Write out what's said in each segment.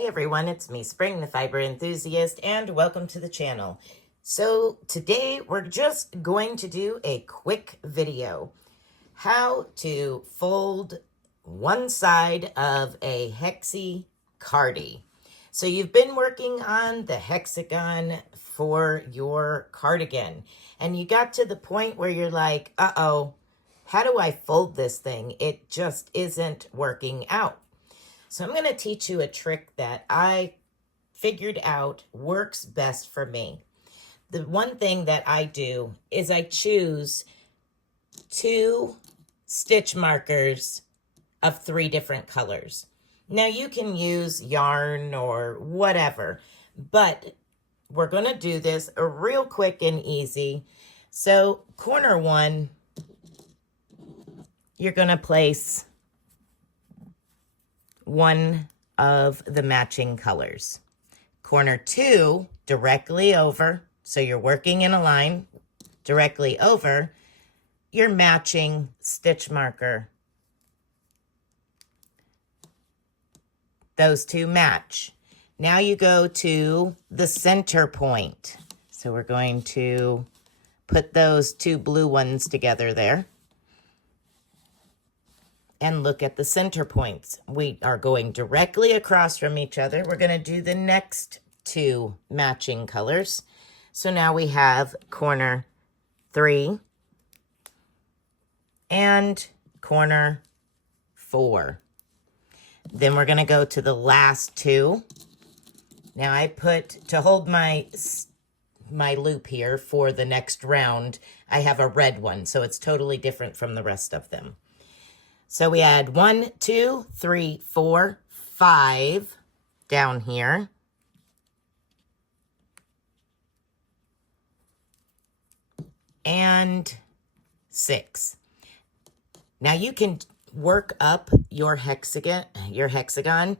Hi everyone, it's me, Spring, the fiber enthusiast, and welcome to the channel. So today we're just going to do a quick video. How to fold one side of a hexi cardi. So you've been working on the hexagon for your cardigan, and you got to the point where you're like, uh-oh, how do I fold this thing? It just isn't working out. So I'm going to teach you a trick that I figured out works best for me. The one thing that I do is I choose 2 stitch markers of 3 different colors. Now you can use yarn or whatever, but we're going to do this real quick and easy. So corner 1, you're going to place one of the matching colors. Corner 2, directly over, so you're working in a line, directly over your matching stitch marker. Those 2 match. Now you go to the center point. So we're going to put those 2 blue ones together there. And look at the center points. We are going directly across from each other. We're going to do the next 2 matching colors. So now we have corner 3 and corner 4. Then we're going to go to the last 2. Now I put, to hold my loop here for the next round, I have a red one, so it's totally different from the rest of them. So we had 1, 2, 3, 4, 5 down here. And 6. Now you can work up your hexagon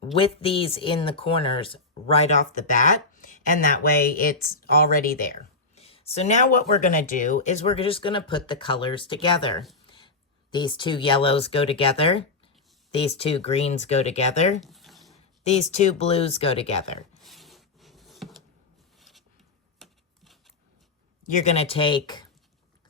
with these in the corners right off the bat, and that way it's already there. So now what we're going to do is we're just going to put the colors together. These 2 yellows go together. These 2 greens go together. These 2 blues go together. You're going to take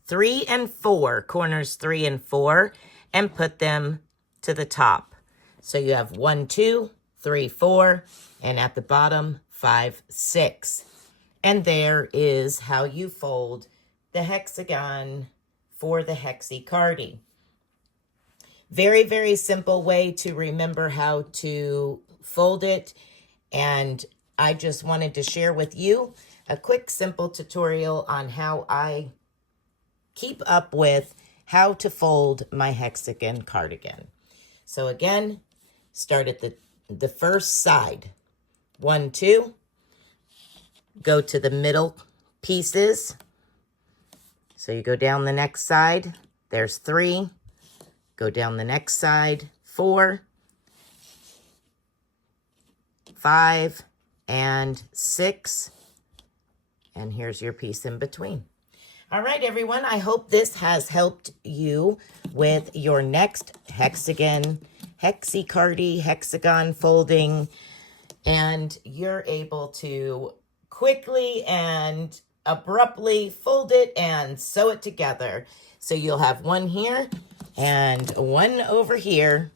3 and 4, corners 3 and 4, and put them to the top. So you have 1, 2, 3, 4, and at the bottom, 5, 6. And there is how you fold the hexagon for the hexi cardi. Very, very simple way to remember how to fold it. And I just wanted to share with you a quick, simple tutorial on how I keep up with how to fold my hexagon cardigan. So again, start at the first side. 1, 2. Go to the middle pieces. So you go down the next side. There's 3. Go down the next side, 4, 5, and 6. And here's your piece in between. All right, everyone, I hope this has helped you with your next hexi cardi, hexagon folding, and you're able to quickly and abruptly fold it and sew it together. So you'll have one here and one over here,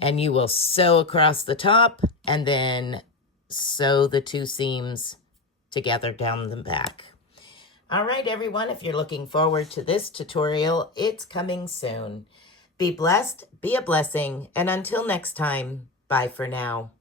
and you will sew across the top and then sew the 2 seams together down the back. All right, everyone, if you're looking forward to this tutorial, it's coming soon. Be blessed, be a blessing, and until next time, bye for now.